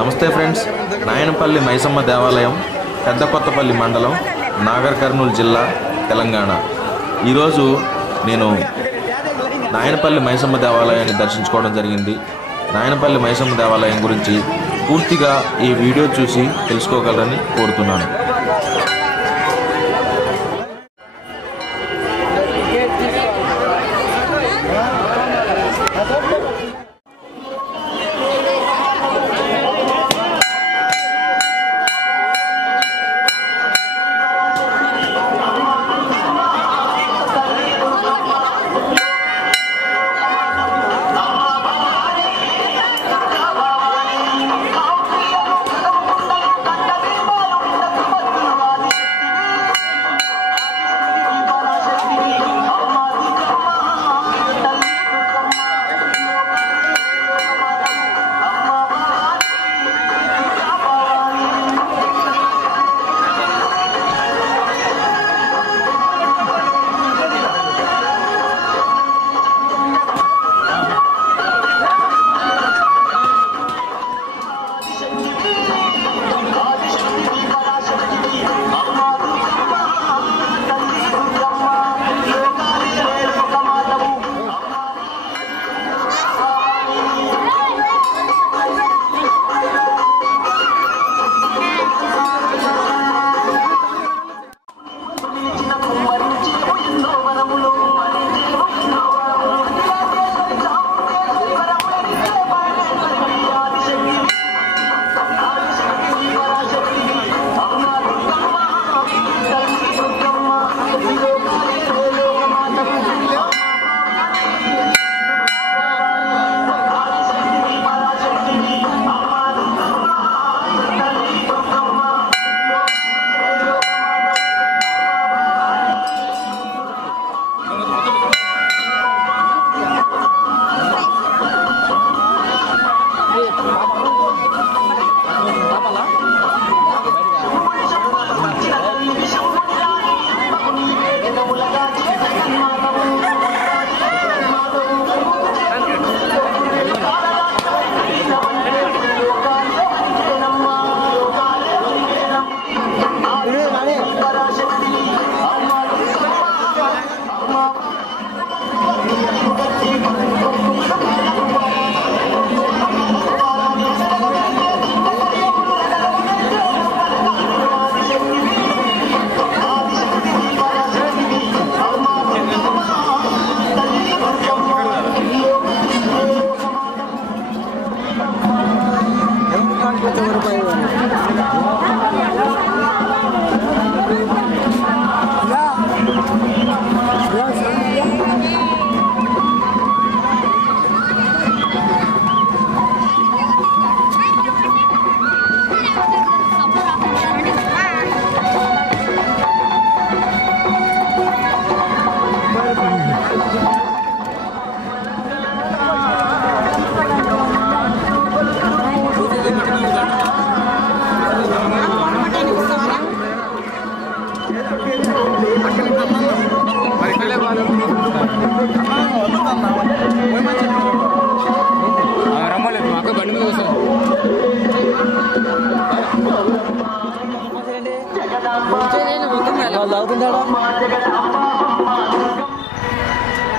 నమస్తే ఫ్రెండ్స్, నాయనపల్లి మైసమ్మ దేవాలయం, పెద్ద కొత్తపల్లి మండలం, నాగర్ కర్నూలు జిల్లా, తెలంగాణ. ఈరోజు నేను నాయనపల్లి మైసమ్మ దేవాలయాన్ని దర్శించుకోవడం జరిగింది. నాయనపల్లి మైసమ్మ దేవాలయం గురించి పూర్తిగా ఈ వీడియో చూసి తెలుసుకోగలరని కోరుతున్నాను.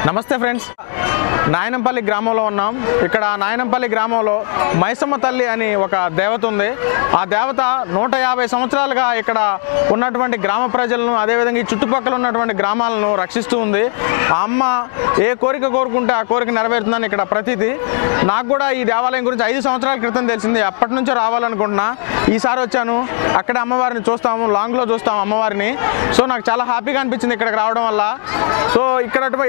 నమస్తే ఫ్రెండ్స్, నాయనంపల్లి గ్రామంలో ఉన్నాం. ఇక్కడ నాయనంపల్లి గ్రామంలో మైసమ్మ తల్లి అని ఒక దేవత ఉంది. ఆ దేవత 150 సంవత్సరాలుగా ఇక్కడ ఉన్నటువంటి గ్రామ ప్రజలను, అదేవిధంగా ఈ చుట్టుపక్కల ఉన్నటువంటి గ్రామాలను రక్షిస్తూ ఉంది. ఆ అమ్మ ఏ కోరిక కోరుకుంటే ఆ కోరిక నెరవేరుతుందని ఇక్కడ ప్రతీతి. నాకు కూడా ఈ దేవాలయం గురించి 5 సంవత్సరాల క్రితం తెలిసింది. అప్పటి నుంచో రావాలనుకుంటున్నా. ఈసారి వచ్చాను. అక్కడ అమ్మవారిని చూస్తాము, లాంగ్లో చూస్తాము అమ్మవారిని. సో నాకు చాలా హ్యాపీగా అనిపించింది ఇక్కడికి రావడం వల్ల. సో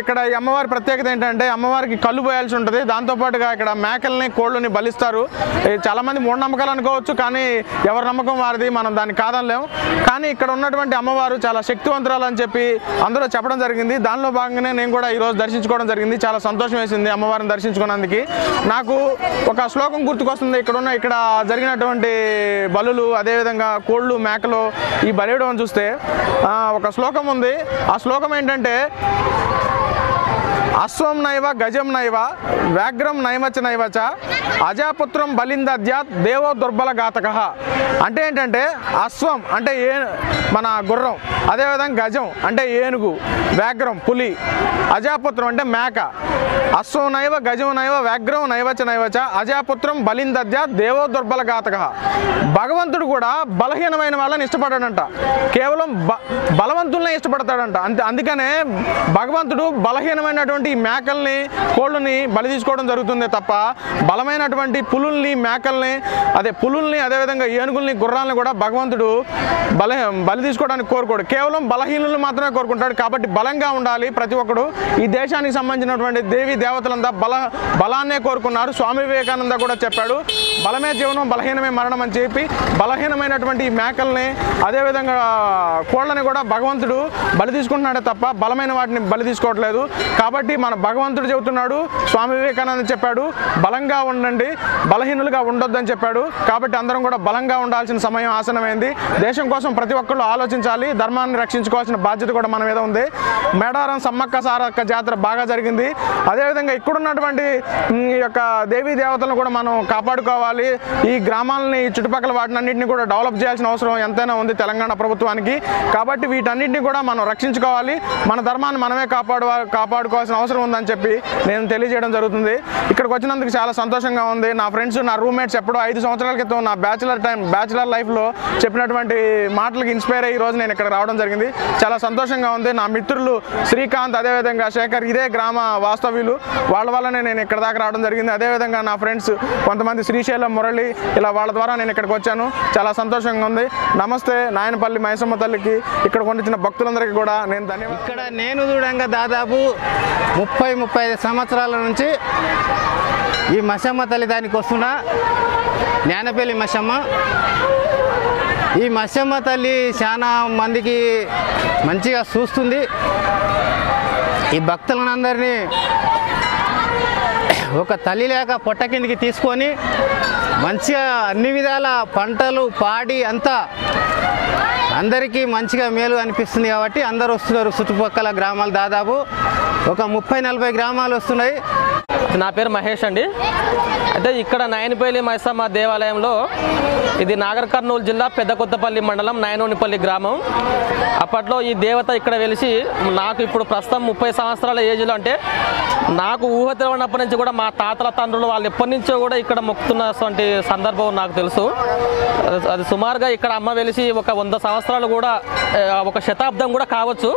ఇక్కడ ఈ అమ్మవారి ప్రత్యేకత ఏంటంటే, అమ్మవారికి కళ్ళు పోయాల్సి ఉంటుంది. దాంతోపాటుగా ఇక్కడ మేకల్ని, కోళ్ళని బలిస్తారు. చాలామంది మూఢనమ్మకాలు అనుకోవచ్చు, కానీ ఎవరి నమ్మకం వారిది, మనం దాన్ని కాదనలేము. కానీ ఇక్కడ ఉన్నటువంటి అమ్మవారు చాలా శక్తివంతురాలు అని చెప్పి అందరూ చెప్పడం జరిగింది. దానిలో భాగంగానే నేను కూడా ఈరోజు దర్శించుకోవడం జరిగింది. చాలా సంతోషం వేసింది అమ్మవారిని దర్శించుకున్నందుకు. నాకు ఒక శ్లోకం గుర్తుకొస్తుంది. ఇక్కడ జరిగినటువంటి బలులు, అదేవిధంగా కోళ్ళు, మేకలు ఈ బలియడం చూస్తే ఒక శ్లోకం ఉంది. ఆ శ్లోకం ఏంటంటే, అశ్వం నైవ గజం నైవ వ్యాఘ్రం నైవచ నైవచ అజాపుత్రం బలిందద్యాత్ దేవో దుర్బల ఘాతక. అంటే ఏంటంటే అశ్వం అంటే మన గుర్రం, అదేవిధంగా గజం అంటే ఏనుగు, వ్యాఘ్రం పులి, అజాపుత్రం అంటే మేక. అశ్వం నైవ గజం నైవ వ్యాఘ్రం నైవచ నైవచ అజాపుత్రం బలిందద్యాత్ దేవో దుర్బల ఘాతక. భగవంతుడు కూడా బలహీనమైన వాళ్ళని ఇష్టపడాడంట, కేవలం బలవంతుల్ని ఇష్టపడతాడంట. అందుకనే భగవంతుడు బలహీనమైనటువంటి మేకల్ని కోళ్ళని బలి తీసుకోవడం జరుగుతుంది తప్ప బలమైనటువంటి పులుల్ని మేకల్ని పులుల్ని అదేవిధంగా ఏనుగుల్ని గుర్రాలను కూడా భగవంతుడు బలి తీసుకోవడానికి కోరుకోడు, కేవలం బలహీనులను మాత్రమే కోరుకుంటాడు. కాబట్టి బలంగా ఉండాలి ప్రతి ఒక్కడు. ఈ దేశానికి సంబంధించినటువంటి దేవి దేవతలంతా బలాన్నే కోరుకున్నారు. స్వామి వివేకానంద కూడా చెప్పాడు, బలమే జీవనం బలహీనమే మరణం అని చెప్పి బలహీనమైనటువంటి మేకల్ని అదేవిధంగా కోళ్ళని కూడా భగవంతుడు బలి తీసుకుంటున్నాడే తప్ప బలమైన వాటిని బలి తీసుకోవట్లేదు. కాబట్టి మన భగవంతుడు చెబుతున్నాడు, స్వామి వివేకానంద చెప్పాడు, బలంగా ఉండండి, బలహీనులుగా ఉండొద్దని చెప్పాడు. కాబట్టి అందరం కూడా బలంగా ఉండాల్సిన సమయం ఆసనమైంది. దేశం కోసం ప్రతి ఒక్కళ్ళు ఆలోచించాలి, ధర్మాన్ని రక్షించుకోవాల్సిన బాధ్యత కూడా మన మీద ఉంది. మేడారం సమ్మక్క సారక్క జాతర బాగా జరిగింది. అదేవిధంగా ఇక్కడున్నటువంటి ఈ యొక్క దేవీ దేవతలను కూడా మనం కాపాడుకోవాలి. ఈ గ్రామాలని చుట్టుపక్కల వాటినన్నింటినీ కూడా డెవలప్ చేయాల్సిన అవసరం ఎంతైనా ఉంది తెలంగాణ ప్రభుత్వానికి. కాబట్టి వీటన్నింటినీ కూడా మనం రక్షించుకోవాలి, మన ధర్మాన్ని మనమే కాపాడుకోవాల్సిన అవసరం ఉందని చెప్పి నేను తెలియజేయడం జరుగుతుంది. ఇక్కడికి వచ్చినందుకు చాలా సంతోషంగా ఉంది. నా ఫ్రెండ్స్, నా రూమ్మేట్స్ ఎప్పుడో 5 సంవత్సరాల క్రితం నా బ్యాచిలర్ లైఫ్లో చెప్పినటువంటి మాటలకు ఇన్స్పైర్ అయ్యి ఈరోజు నేను ఇక్కడ రావడం జరిగింది. చాలా సంతోషంగా ఉంది. నా మిత్రులు శ్రీకాంత్ అదేవిధంగా శేఖర్ ఇదే గ్రామ వాస్తవ్యులు, వాళ్ళ వల్లనే నేను ఇక్కడ దాకా రావడం జరిగింది. అదేవిధంగా నా ఫ్రెండ్స్ కొంతమంది శ్రీశైలం, మురళి, ఇలా వాళ్ళ ద్వారా నేను ఇక్కడికి వచ్చాను. చాలా సంతోషంగా ఉంది. నమస్తే నాయనపల్లి మైసమ్మ తల్లికి, ఇక్కడ కొనిచ్చిన భక్తులందరికీ కూడా నేను ధన్యవాదాలు. ఇక్కడ నేను చూడంగా దాదాపు 30-35 సంవత్సరాల నుంచి ఈ మైసమ్మ తల్లి దానికి వస్తున్నా, జ్ఞానపల్లి మైసమ్మ. ఈ మైసమ్మ తల్లి చాలా మందికి మంచిగా చూస్తుంది. ఈ భక్తులందరినీ ఒక తల్లి లేక పొట్ట కిందికి తీసుకొని మంచిగా అన్ని విధాల పంటలు పాడి అంతా అందరికీ మంచిగా మేలు అనిపిస్తుంది. కాబట్టి అందరూ వస్తున్నారు. చుట్టుపక్కల గ్రామాలు దాదాపు ఒక 30-40 గ్రామాలు వస్తున్నాయి. నా పేరు మహేష్ అండి. అయితే ఇక్కడ నాయనపల్లి మైసమ్మ దేవాలయంలో, ఇది నాగర్ కర్నూలు జిల్లా పెద్ద కొత్తపల్లి మండలం నాయనోనిపల్లి గ్రామం. అప్పట్లో ఈ దేవత ఇక్కడ వెలిసి, నాకు ఇప్పుడు ప్రస్తుతం 30 సంవత్సరాల ఏజ్లో, అంటే నాకు ఊహ తెలవనప్పటి నుంచి కూడా మా తాతల తండ్రులు వాళ్ళు ఎప్పటి నుంచో కూడా ఇక్కడ మొక్కుతున్నటువంటి సందర్భం నాకు తెలుసు. అది సుమారుగా ఇక్కడ అమ్మ వెలిసి ఒక 100 సంవత్సరాలు కూడా, ఒక శతాబ్దం కూడా కావచ్చు.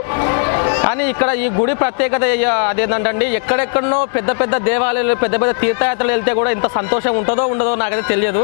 కానీ ఇక్కడ ఈ గుడి ప్రత్యేకత అదేంటంటే, ఎక్కడెక్కడనో పెద్ద పెద్ద దేవాలయాలు, పెద్ద పెద్ద తీర్థయాత్రలు వెళ్తే కూడా ఇంత సంతోషం ఉంటుందో ఉండదో నాకైతే తెలియదు.